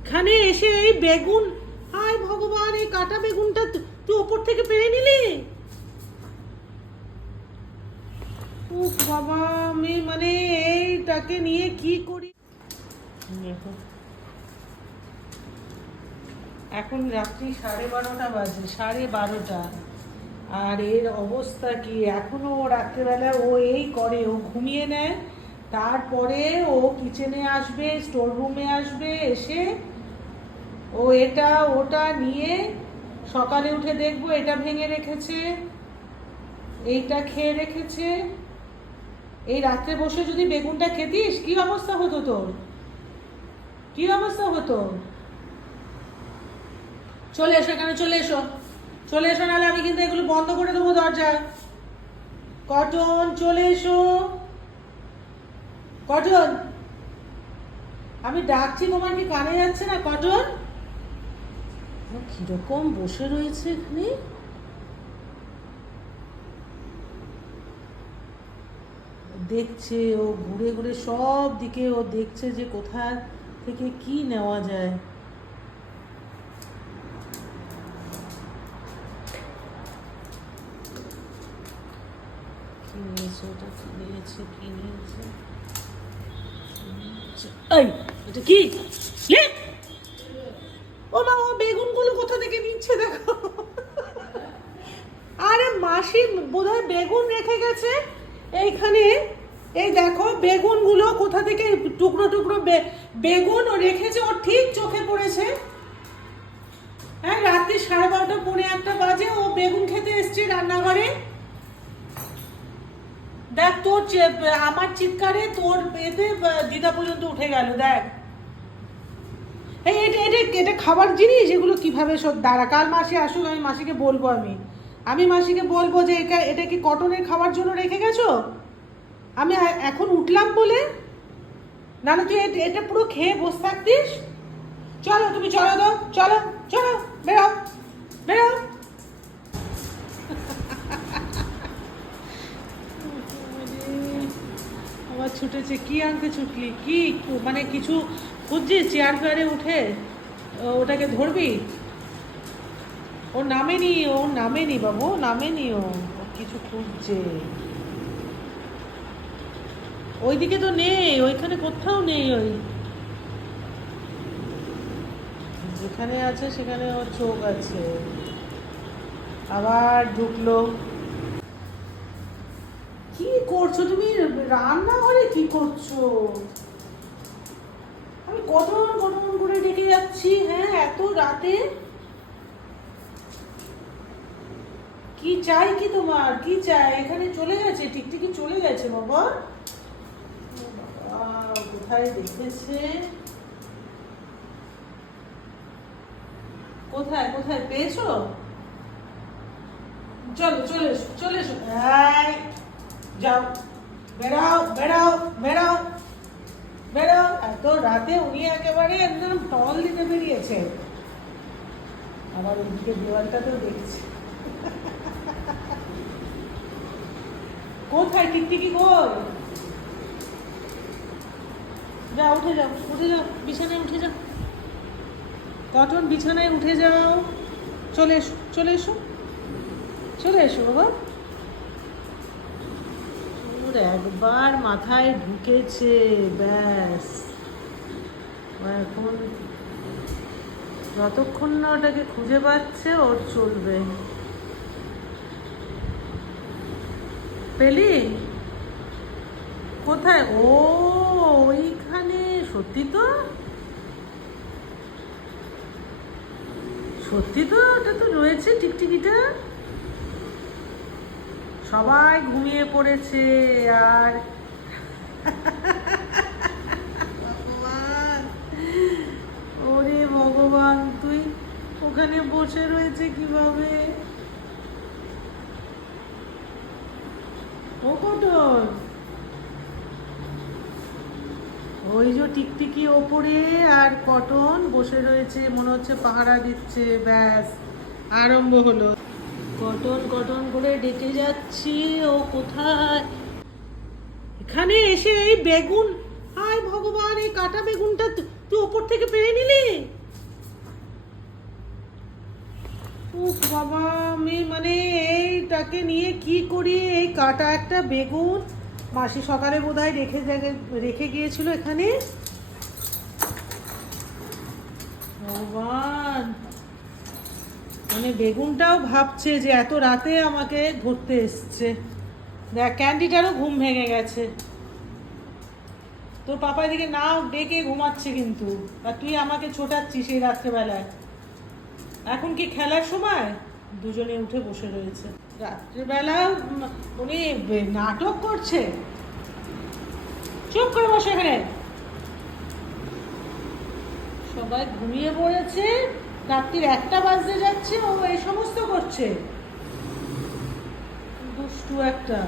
এখানে এসে এই বেগুন হায় ভগবান, এই কাটা বেগুনটা তুই ওপর থেকে পেরে নিলি? উফ বাবা, আমি মানে এইটাকে নিয়ে কি করি? এখন রাত্রি সাড়ে বারোটা বাজে, সাড়ে বারোটা। আর এর অবস্থা কি? এখনও ও রাত্রেবেলা ও এই করে, ও ঘুমিয়ে নেয়। তারপরে ও কিচেনে আসবে স্টোর রুমে আসবে, এসে ও এটা, ওটা নিয়ে সকালে উঠে দেখব, এটা ভেঙে রেখেছে, এইটা খেয়ে রেখেছে। এই রাত্রে বসে যদি বেগুনটা খেতিস, কি অবস্থা হতো তোর? কি অবস্থা হতো? চলে এসো এখানে, চলে এসো। চলে এসো, নাহলে আমি কিন্তু এগুলো বন্ধ করে দেবো দরজা কটন চলে এসো। কটন আমি ডাকছি, তোমার কি কানে যাচ্ছে না? কটন কীরকম বসে রয়েছে এখানে। দেখছে, ও ঘুরে ঘুরে সব দিকে ও দেখছে যে কোথা থেকে কি নেওয়া যায়। নিয়েছে ওটা? কি নিয়েছে? কি নিয়েছে? এটা কি? ও মা, ও বেগুনগুলো কোথা থেকে নিচ্ছে দেখো? আরে মাসি, বোধহয় বেগুন রেখে গেছে। এইখানে, এই দেখো বেগুনগুলো কোথা থেকে টুকরো টুকরো বেগুন রেখেছে, ওর ঠিক চোখে পড়েছে। হ্যাঁ রাত্রি সাড়ে বারোটা, পৌনে একটা বাজে, ও বেগুন খেতে এসছে রান্নাঘরে। দেখ, তোর আমার চিৎকারে তোর এতে দিদা পর্যন্ত উঠে গেল, দেখ। এই, এটা এটা এটা খাবার জিনিস? এগুলো কীভাবে সব? দাঁড়া, কাল মাসি আসুক, আমি মাসিকে বলব আমি। আমি মাসিকে বলব যে এটা এটা কি কটনের খাবার জন্য রেখে গেছো? আমি এখন উঠলাম বলে? না না, তুই এটা- পুরো খেয়ে বসে থাকতিস? চলো, তুমি চলো তো, চলো চলো, বেরো বেরো। আমার ছুটেছে, কি আনতে ছুটলি? কি মানে কিছু খুঁজছিস? চেয়ার ফেয়ারে উঠে? ওটাকে ধরবি? ও নামেনি ও নামেনি বাবু নামেনি ও কিছু খুঁজছে। ওইদিকে তো নেই, ওইখানে কোথাও নেই ওই। যেখানে আছে সেখানে ওর চোখ আছে। আবার ঢুকলো। করছ? তুমি রান্নাঘরে কি করছ? আমি কতক্ষণ কতক্ষণ করে ডেকে যাচ্ছি হ্যাঁ এত রাতে? কি চাই কি তোমার? কি চাই? এখানে চলে গেছে, টিকটিকি চলে গেছে, বাবা। কোথায় দেখেছে? কোথায় কোথায়? পেয়েছ? চলো, চলে এসো চলে এসো। যাও। বেরাও বেরাও বেরাও বেরাও এত রাতে উনি একেবারে একদম টল দিতে বেরিয়েছে। আবার ওইদিকে দেওয়ালটাতেও দেখছি। কোথায়? টিকটিকি কই? যা, উঠে যাও উঠে যাও, বিছানায় উঠে যাও। কটন বিছানায় উঠে যাও। চলে এসো চলে এসো। চলে এসো, বাবা। একবার মাথায় ঢুকেছে, ব্যাস। এখন যতক্ষণ না ওটাকে খুঁজে পাচ্ছে, ওর চলবে। পেলি? কোথায়? ও, ওইখানে। সত্যি তো? সত্যি তো? ওটা তো রয়েছে টিকটিকিটা? সবাই ঘুমিয়ে পড়েছে আর ভগবান। ওরে ভগবান তুই ওখানে বসে রয়েছে কীভাবে? ও কটন ওই যে টিকটিকি ওপরে আর কটন বসে রয়েছে মনে হচ্ছে পাহারা দিচ্ছে ব্যাস আরম্ভ হলো। গটন গটন করে ডেকে যাচ্ছি। ও কোথায়? এখানে এসে এই বেগুন, হায় ভগবান, এই কাটা বেগুনটা তুই ওপর থেকে পেরে নিলি? উফ বাবা, আমি মানে এইটাকে নিয়ে কি করি? এই কাটা একটা বেগুন। মাসি সকালে বোধ হয় রেখে রেখে গিয়েছিল এখানে। ভগবান! মানে বেগুনটাও ভাবছে যে এত রাতে আমাকে ধরতে এসছে। দেখ, ক্যান্ডিটারও ঘুম ভেঙে গেছে। তোর পাপা এদিকে না ডেকে ঘুমাচ্ছে কিন্তু। আর তুই আমাকে ছোটাচ্ছিস এই রাত্রেবেলায়। এখন কি খেলার সময়? দুজনে উঠে বসে রয়েছে। রাত্রেবেলা উনি নাটক করছে। চুপ করে বসে এখানে। সবাই ঘুমিয়ে পড়েছে। রাত্রির একটা বাজতে যাচ্ছে ও এই সমস্ত করছে। দুষ্টু একটা।